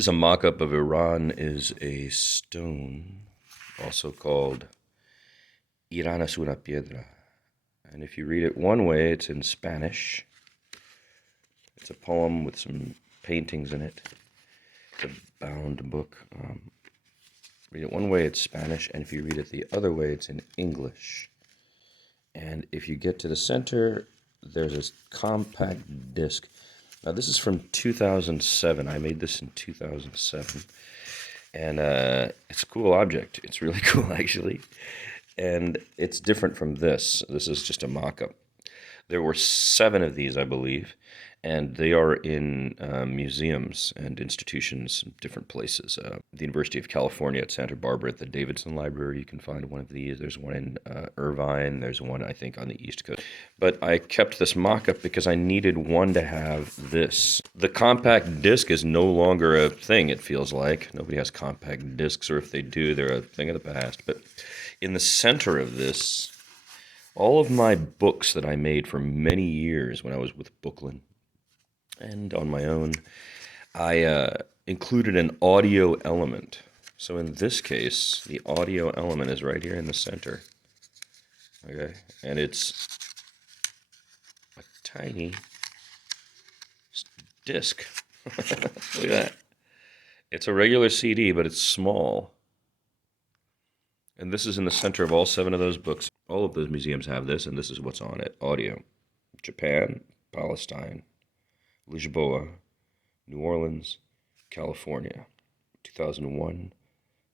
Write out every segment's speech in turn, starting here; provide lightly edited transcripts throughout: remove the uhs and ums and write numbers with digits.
This is a mock-up of Iran is a stone, also called Iran es una piedra. And if you read it one way, it's in Spanish. It's a poem with some paintings in it. It's a bound book. Read it one way, it's Spanish, and if you read it the other way, it's in English. And if you get to the center, there's this compact disc. Now, this is from 2007. I made this in 2007. And it's a cool object. It's really cool, actually. And it's different from this. This is just a mock-up. There were 7 of these, I believe, and they are in museums and institutions in different places. The University of California at Santa Barbara at the Davidson Library, you can find one of these. There's one in Irvine. There's one, I think, on the East Coast. But I kept this mock-up because I needed one to have this. The compact disc is no longer a thing, it feels like. Nobody has compact discs, or if they do, they're a thing of the past. But in the center of this, all of my books that I made for many years when I was with Booklyn and on my own, I included an audio element. So in this case, the audio element is right here in the center. Okay, and it's a tiny disc. Look at that. It's a regular CD, but it's small. And this is in the center of all 7 of those books. All of those museums have this, and this is what's on it. Audio. Japan, Palestine, Lisboa, New Orleans, California, 2001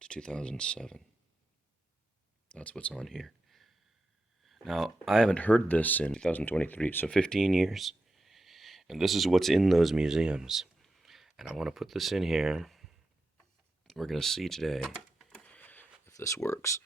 to 2007. That's what's on here. Now, I haven't heard this in 2023, so 15 years. And this is what's in those museums. And I want to put this in here. We're going to see today if this works.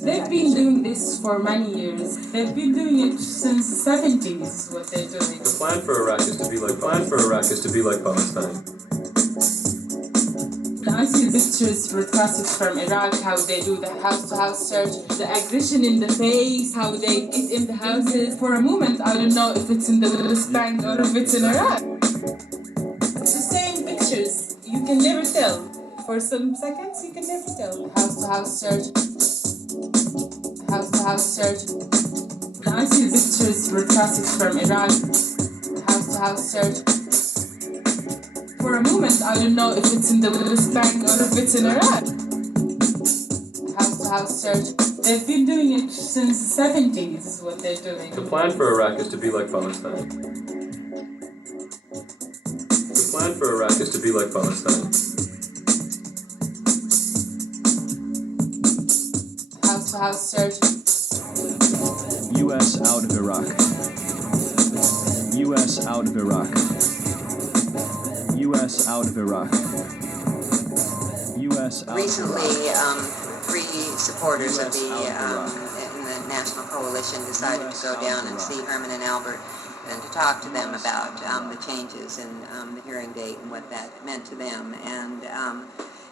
They've been doing this for many years. They've been doing it since the 70s, what they're doing. The plan for Iraq is to be like Palestine. I see pictures broadcasted from Iraq, how they do the house-to-house search, the aggression in the face, how they get in the houses. For a moment, I don't know if it's in the West Bank or if it's in Iraq. It's the same pictures. You can never tell. For some seconds, you can never tell. House-to-house search. House-to-house search. I see pictures broadcasted from Iraq, house-to-house search. For a moment, I don't know if it's in the West Bank or if it's in Iraq. House-to-house search. They've been doing it since the 70s, is what they're doing. The plan for Iraq is to be like Palestine. The plan for Iraq is to be like Palestine. House-to-house search. U.S. out of Iraq. U.S. out of Iraq. U.S. out of Iraq. U.S. out Recently, of Iraq. three supporters of the National Coalition decided to go down and see Herman and Albert and to talk to them about the changes in the hearing date and what that meant to them. And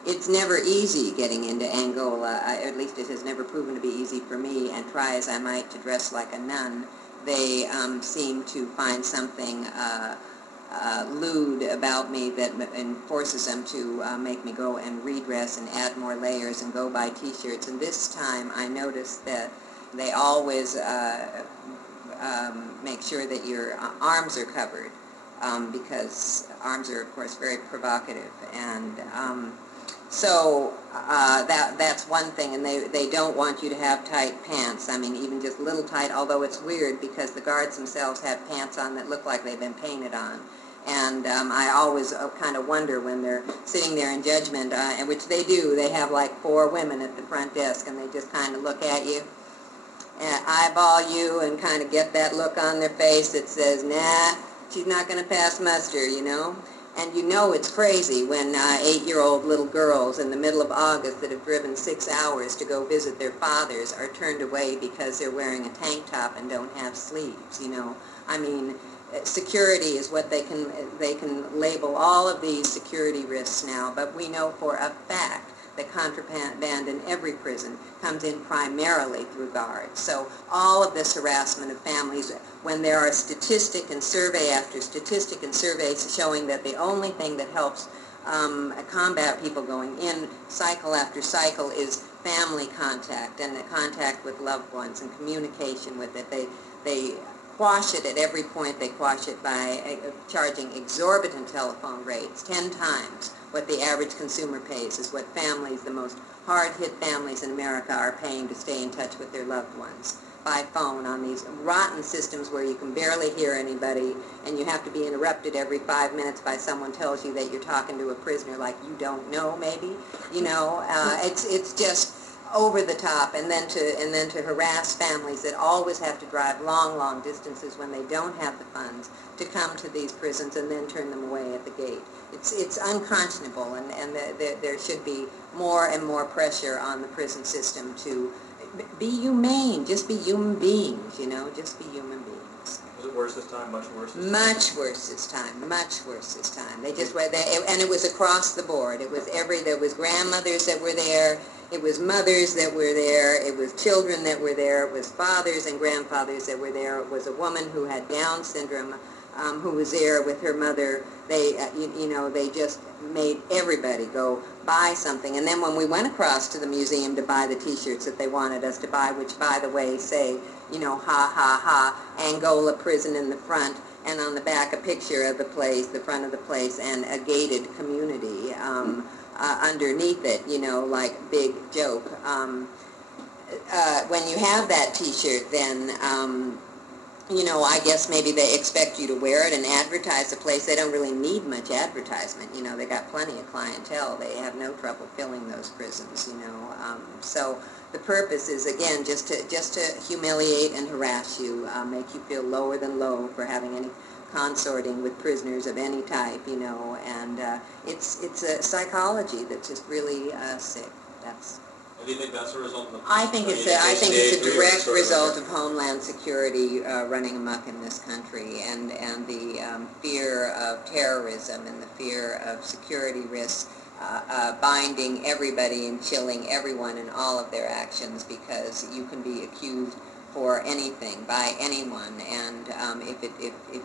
it's never easy getting into Angola, at least it has never proven to be easy for me, and try as I might to dress like a nun. They seem to find something lewd about me that forces them to make me go and redress and add more layers and go buy t-shirts. And this time I noticed that they always make sure that your arms are covered because arms are, of course, very provocative. And so that's one thing, and they don't want you to have tight pants. I mean, even just little tight, although it's weird because the guards themselves have pants on that look like they've been painted on. And I always kind of wonder when they're sitting there in judgment, and which they do. They have like 4 women at the front desk, and they just kind of look at you and eyeball you and kind of get that look on their face that says, nah, she's not going to pass muster, you know. And you know it's crazy when 8-year-old little girls in the middle of August that have driven 6 hours to go visit their fathers are turned away because they're wearing a tank top and don't have sleeves, you know. I mean, security is what they can label all of these security risks now, but we know for a fact that contraband in every prison comes in primarily through guards. So all of this harassment of families, when there are statistic and survey after statistic and surveys showing that the only thing that helps combat people going in cycle after cycle is family contact and the contact with loved ones and communication with it. They quash it at every point. They quash it by charging exorbitant telephone rates, 10 times what the average consumer pays is what families, the most hard-hit families in America, are paying to stay in touch with their loved ones by phone on these rotten systems where you can barely hear anybody and you have to be interrupted every 5 minutes by someone tells you that you're talking to a prisoner like you don't know, maybe. You know, it's just over the top, and then to harass families that always have to drive long distances when they don't have the funds to come to these prisons and then turn them away at the gate. It's unconscionable, and there should be more and more pressure on the prison system to be humane, just be human beings, you know, just be human beings. Was it worse this time? Much worse this time? Much worse this time. Much worse this time. They just and it was across the board. It was there was grandmothers that were there. It was mothers that were there. It was children that were there. It was fathers and grandfathers that were there. It was a woman who had Down syndrome who was there with her mother. They, they just made everybody go buy something. And then when we went across to the museum to buy the T-shirts that they wanted us to buy, which, by the way, say, ha, ha, ha, Angola prison in the front, and on the back a picture of the place, the front of the place, and a gated community underneath it, like big joke. When you have that T-shirt, then, I guess maybe they expect you to wear it and advertise the place. They don't really need much advertisement. They got plenty of clientele. They have no trouble filling those prisons. So the purpose is, again, just to humiliate and harass you, make you feel lower than low for having any consorting with prisoners of any type, you know, and it's a psychology that's just really sick. That's. And do you think that's a result of the... I think it's a direct result of Homeland Security running amok in this country, and the fear of terrorism and the fear of security risks binding everybody and chilling everyone in all of their actions, because you can be accused for anything by anyone, and if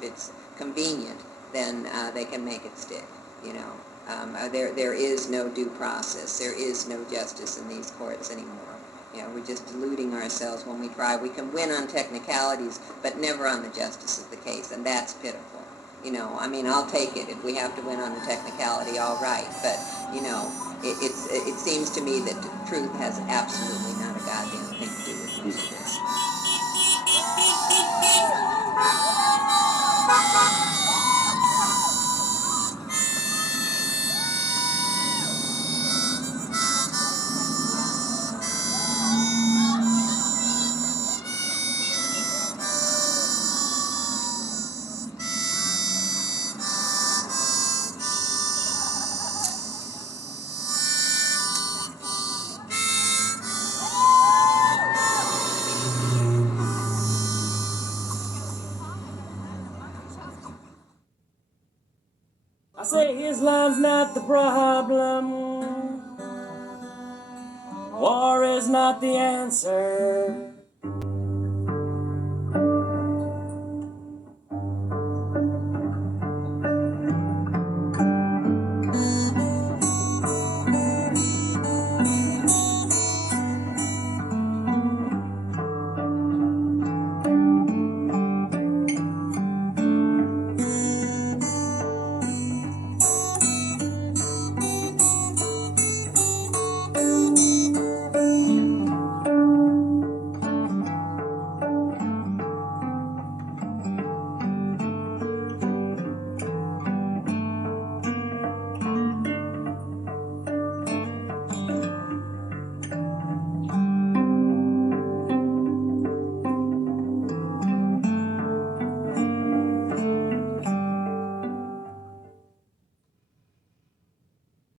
it's convenient, then they can make it stick, you know. There is no due process. There is no justice in these courts anymore. You know, we're just deluding ourselves when we try. We can win on technicalities, but never on the justice of the case, and that's pitiful. You know, I mean, I'll take it if we have to win on the technicality, all right. But you know, it seems to me that truth has absolutely not a goddamn thing to do with most of this. I say Islam's not the problem. War is not the answer.